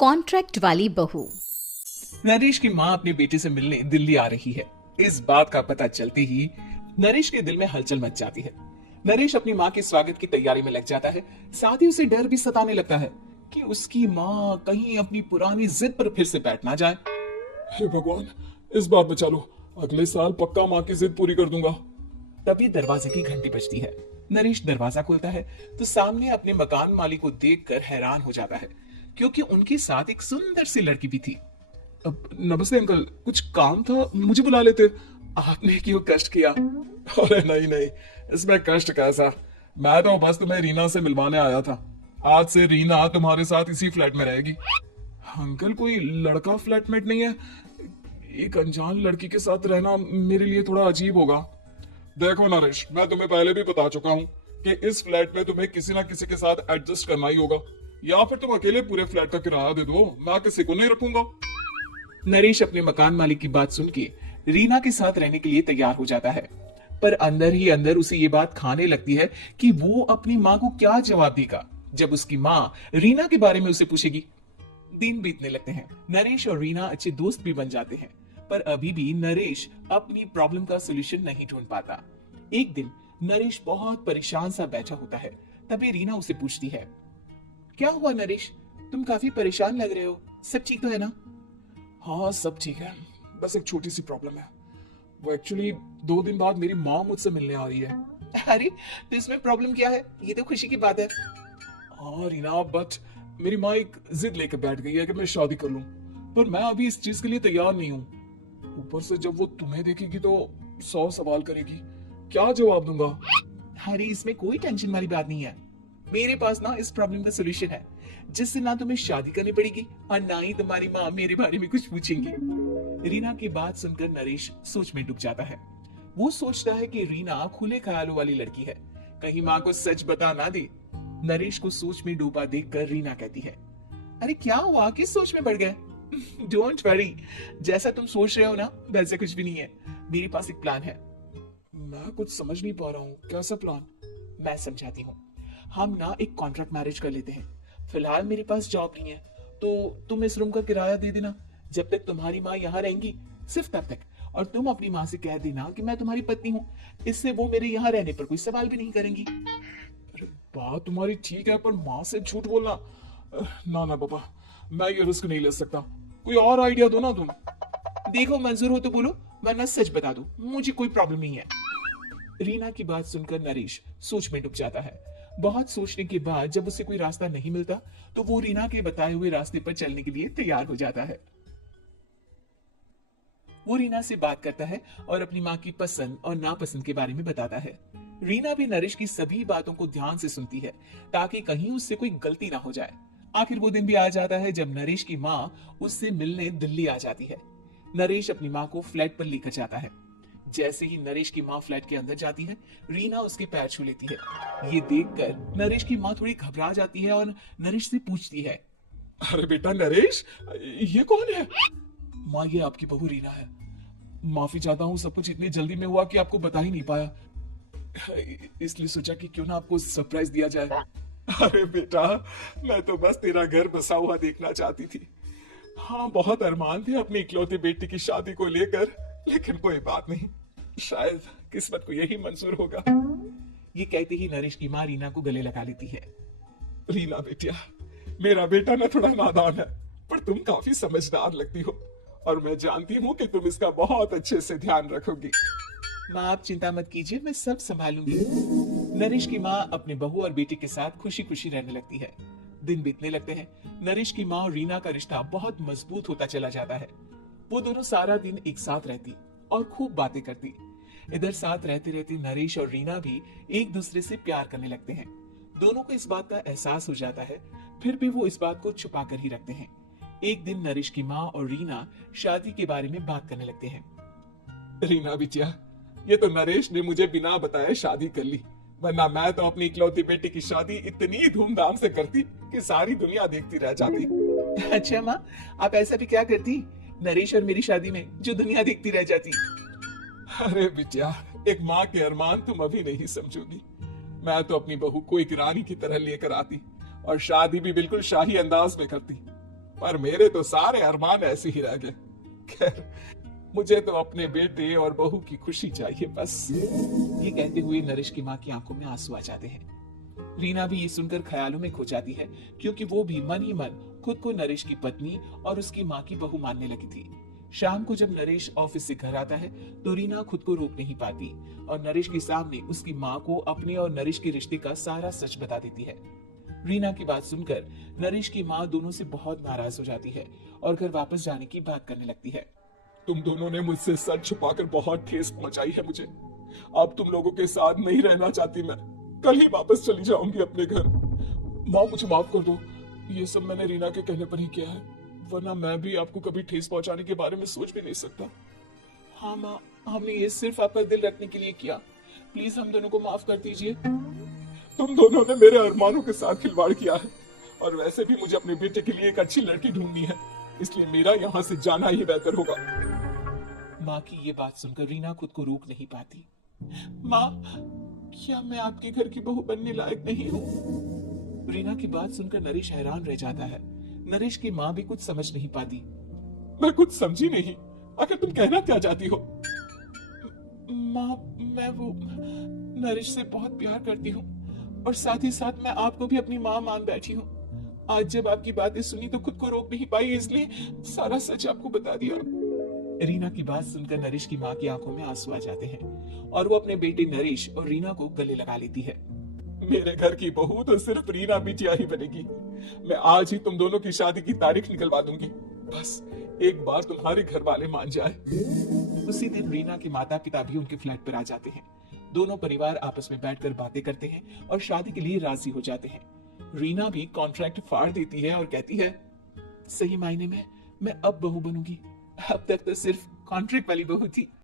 Contract वाली बहू। नरेश की माँ अपने बेटे से मिलने दिल्ली आ रही है। इस बात का पता चलते ही नरेश के दिल में हलचल मच जाती है। नरेश अपनी माँ के स्वागत की तैयारी में लग जाता है। साथ ही उसे डर भी सताने लगता है कि उसकी माँ कहीं अपनी पुरानी जिद पर फिर से बैठ ना जाए। हे भगवान, इस बात बचा लो। अगले साल पक्का माँ की जिद पूरी कर दूंगा। तभी दरवाजे की घंटी बजती है। नरेश दरवाजा खोलता है तो सामने अपने मकान मालिक को देखकर हैरान हो जाता है, क्योंकि उनके साथ एक सुंदर सी लड़की भी थी। अब नमस्ते अंकल, कुछ काम था, मुझे बुला लेते। आपने क्यों कष्ट किया? अरे नहीं नहीं, इसमें कष्ट कैसा। मैं तो बस तुम्हें रीना से मिलवाने आया था। आज से रीना तुम्हारे साथ इसी फ्लैट में रहेगी। अंकल, कोई लड़का फ्लैटमेट नहीं है? एक अनजान लड़की के साथ रहना मेरे लिए थोड़ा अजीब होगा। देखो नरेश, मैं तुम्हें पहले भी बता चुका हूँ कि इस फ्लैट में तुम्हें किसी ना किसी के साथ एडजस्ट करना ही होगा, या फिर तुम अकेले पूरे फ्लैट का किराया दे दो, मैं किसी को नहीं रखूंगा। नरेश अपने मकान मालिक की बात सुन के रीना के साथ रहने के लिए तैयार हो जाता है, पर अंदर ही अंदर उसे ये बात खाने लगती है कि वो अपनी माँ को क्या जवाब देगा जब उसकी माँ रीना के बारे में उसे पूछेगी। दिन बीतने लगते हैं। नरेश और रीना अच्छे दोस्त भी बन जाते हैं, पर अभी भी नरेश अपनी प्रॉब्लम का सोल्यूशन नहीं ढूंढ पाता। एक दिन नरेश बहुत परेशान सा बैठा होता है। तभी रीना उसे पूछती है, क्या हुआ नरेश, तुम काफी परेशान लग रहे हो, सब ठीक तो है ना? हाँ सब ठीक है, बस एक छोटी सी प्रॉब्लम है। वो एक्चुअली 2 दिन बाद मेरी माँ मुझसे मिलने आ रही है। अरे तो इसमें प्रॉब्लम क्या है, ये तो खुशी की बात है। हाँ रीना, बट मेरी माँ एक जिद लेकर बैठ गई है कि मैं शादी कर लूं, पर मैं अभी इस चीज के लिए तैयार नहीं हूँ। ऊपर से जब वो तुम्हें देखेगी तो 100 सवाल करेगी, क्या जवाब दूंगा? अरे इसमें कोई टेंशन वाली बात नहीं है। मेरे पास ना इस प्रॉब्लम का सोल्यूशन है, जिससे ना तुम्हें शादी करनी पड़ेगी और ना ही तुम्हारी माँ मेरे बारे में कुछ पूछेंगी। रीना की बात सुनकर नरेश सोच में डूब जाता है। वो सोचता है कि रीना खुले ख्यालों वाली लड़की है, कहीं माँ को सच बता ना दे। नरेश को सोच में डूबा देखकर रीना कहती है, अरे क्या हुआ, किस सोच में पड़ गए? डोंट वरी, जैसा तुम सोच रहे हो ना वैसे कुछ भी नहीं है। मेरे पास एक प्लान है। मैं कुछ समझ नहीं पा रहा हूँ, कैसा प्लान? मैं समझाती हूँ। हम ना एक कॉन्ट्रैक्ट मैरिज कर लेते हैं। फिलहाल मेरे पास जॉब नहीं है, तो तुम इस रूम का किराया दे देना जब तक तुम्हारी माँ यहाँ रहेंगी, सिर्फ तब तक। और तुम अपनी माँ से कह देना कि मैं तुम्हारी पत्नी हूँ, इससे वो मेरे यहाँ रहने पर कोई सवाल भी नहीं करेंगी। अरे बात तुम्हारी ठीक है, पर माँ से झूठ बोलना, ना ना पापा, मैं ये रिस्क नहीं ले सकता। कोई और आइडिया दो ना तुम। देखो मंजूर हो तो बोलो, वरना सच बता दो, मुझे कोई प्रॉब्लम नहीं है। रीना की बात सुनकर नरेश सोच में डूब जाता है। बहुत सोचने के बाद जब उसे कोई रास्ता नहीं मिलता, तो वो रीना के बताए हुए रास्ते पर चलने के लिए तैयार हो जाता है। वो रीना से बात करता है और अपनी माँ की पसंद और नापसंद के बारे में बताता है। रीना भी नरेश की सभी बातों को ध्यान से सुनती है, ताकि कहीं उससे कोई गलती ना हो जाए। आखिर वो दिन भी आ जाता है जब नरेश की माँ उससे मिलने दिल्ली आ जाती है। नरेश अपनी माँ को फ्लैट पर लेकर जाता है। जैसे ही नरेश की माँ फ्लैट के अंदर जाती है, रीना उसके पैर छू लेती है। ये देखकर नरेश की माँ थोड़ी घबरा जाती है और नरेश से पूछती है, अरे बेटा नरेश, ये कौन है? माँ, ये आपकी बहू रीना है। माफी चाहता हूँ, सब कुछ इतनी जल्दी में हुआ कि आपको बता ही नहीं पाया, इसलिए सोचा कि क्यों ना आपको सरप्राइज दिया जाए। अरे बेटा, मैं तो बस तेरा घर बसा हुआ देखना चाहती थी। हाँ, बहुत अरमान थे अपनी इकलौती बेटी की शादी को लेकर, लेकिन कोई बात नहीं, शायद किस्मत को यही मंजूर होगा। ये कहते ही नरेश की माँ रीना को गले लगा लेती है। रीना बेटिया, मेरा बेटा ना थोड़ा नादान है, पर तुम काफी समझदार लगती हो, और मैं जानती हूँ कि तुम इसका बहुत अच्छे से ध्यान रखोगी। माँ आप चिंता मत कीजिए, मैं सब संभालूंगी। नरेश की माँ अपने बहू और बेटे के साथ खुशी खुशी रहने लगती है। दिन बीतने लगते हैं। नरेश की माँ और रीना का रिश्ता बहुत मजबूत होता चला जाता है। वो दोनों सारा दिन एक साथ रहती और खूब बातें करती। इधर साथ रहते रहते नरेश और रीना भी एक दूसरे से प्यार करने लगते हैं। दोनों को इस बात का एहसास हो जाता है, फिर भी वो इस बात को छुपा कर ही रखते हैं। एक दिन नरेश की माँ और रीना शादी के बारे में बात करने लगते हैं। रीना बिटिया, ये तो नरेश ने मुझे बिना बताए शादी कर ली, वरना मैं तो अपनी इकलौती बेटी की शादी इतनी धूमधाम से करती कि सारी दुनिया देखती रह जाती। अच्छा माँ, आप ऐसा भी क्या करती नरेश और मेरी शादी में जो दुनिया देखती रह जाती? अरे बिटिया, एक माँ के अरमान तुम अभी नहीं समझोगी। मैं तो अपनी बहू को एक रानी की तरह लेकर आती और शादी भी बिल्कुल शाही अंदाज में करती। पर मेरे तो सारे अरमान ऐसे ही रह गए। खैर, मुझे तो अपने बेटे और बहू की खुशी चाहिए बस। ये कहते हुए नरेश की माँ की आंखों में आंसू आ जाते हैं। रीना भी ये सुनकर ख्यालों में खो जाती है, क्योंकि वो भी मन ही मन खुद को नरेश की पत्नी और उसकी माँ की बहू मानने लगी थी। शाम को जब नरेश ऑफिस से घर आता है तो रीना खुद को रोक नहीं पाती और नरेश के सामने उसकी माँ को अपने और नरेश के रिश्ते का सारा सच बता देती है। रीना की बात सुनकर नरेश की माँ दोनों से बहुत नाराज हो जाती है और घर वापस जाने की बात करने लगती है। तुम दोनों ने मुझसे सच छुपाकर बहुत ठेस पहुंचाई है मुझे। अब तुम लोगों के साथ नहीं रहना चाहती मैं। कल ही वापस चली जाऊंगी अपने घर। माँ, मुझे माफ कर दो। ये सब मैंने रीना के कहने पर ही किया है, वरना मैं भी आपको कभी ठेस पहुंचाने के बारे में सोच भी नहीं सकता। हाँ माँ, हमने ये सिर्फ आपका दिल रखने के लिए किया। प्लीज हम दोनों को माफ कर दीजिए। तुम दोनों ने मेरे अरमानों के साथ खिलवाड़ किया है, और वैसे भी मुझे अपने बेटे के लिए एक अच्छी लड़की ढूंढनी है, इसलिए मेरा यहाँ से जाना ही बेहतर होगा। माँ की ये बात सुनकर रीना खुद को रोक नहीं पाती। माँ, क्या मैं आपके घर की बहू बनने लायक नहीं हूँ? रीना की बात सुनकर नरेश हैरान रह जाता है। नरेश की माँ भी कुछ समझ नहीं पाती। मैं कुछ समझी नहीं, आखिर तुम कहना क्या चाहती हो? माँ, मैं वो नरेश से बहुत प्यार करती हूँ और साथ ही साथ मैं आपको भी अपनी माँ मान बैठी हूँ। आज जब आपकी बातें सुनी तो खुद को रोक नहीं पाई, इसलिए सारा सच आपको बता दिया। रीना की बात सुनकर नरेश की माँ की आंखों में आंसू आ जाते हैं और वो अपने बेटे नरेश और रीना को गले लगा लेती है। मेरे घर की बहू तो सिर्फ रीना बिटिया ही बनेगी। मैं आज ही तुम दोनों की शादी की तारीख निकलवा दूंगी, बस एक बार तुम्हारे घर वाले मान जाए। उसी दिन रीना के माता पिता भी उनके फ्लैट पर आ जाते हैं। दोनों परिवार आपस में बैठकर बातें करते हैं और शादी के लिए राजी हो जाते हैं। रीना भी कॉन्ट्रैक्ट फाड़ देती है और कहती है, सही मायने में मैं अब बहू बनूंगी। अब तक तो सिर्फ कॉन्ट्रैक्ट वाली बहू थी।